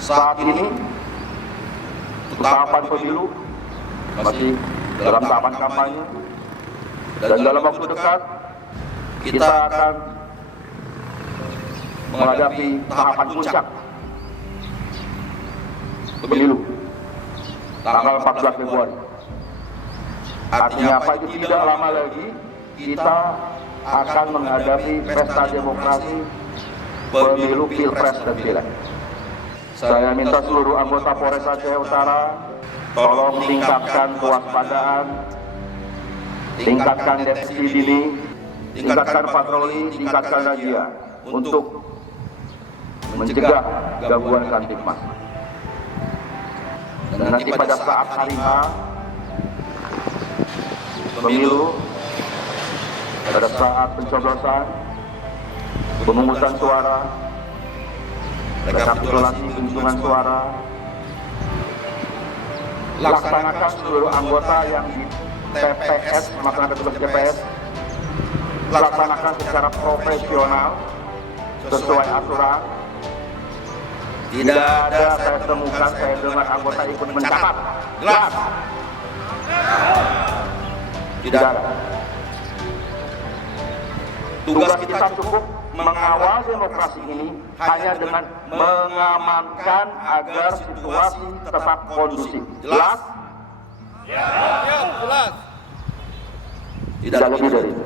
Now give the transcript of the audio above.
saat ini tahapan pemilu masih dalam tahapan kampanye, dan dalam waktu dekat kita akan menghadapi tahapan puncak pemilu tanggal 14 Februari. Artinya apa? Itu tidak lama lagi kita akan menghadapi pesta demokrasi pemilu Pilpres dan Pileg. Saya minta seluruh anggota Polres Aceh Utara tolong tingkatkan kewaspadaan, tingkatkan deteksi dini, tingkatkan patroli, tingkatkan razia untuk mencegah gangguan Kamtipmas. Dan nanti pada saat hari H pemilu, pada saat pencoblosan, pemungutan suara, rekapitulasi penghitungan suara, laksanakan seluruh anggota yang di TPS, melaksanakan tugas TPS, laksanakan secara profesional sesuai aturan. Tidak ada saya temukan, saya dengar anggota ikut mencatat. Jelas? Tidak ada. Tugas kita cukup mengawal demokrasi ini hanya dengan mengamankan agar situasi tetap kondusif. Jelas? Ya, jelas. Tidak lebih dari itu.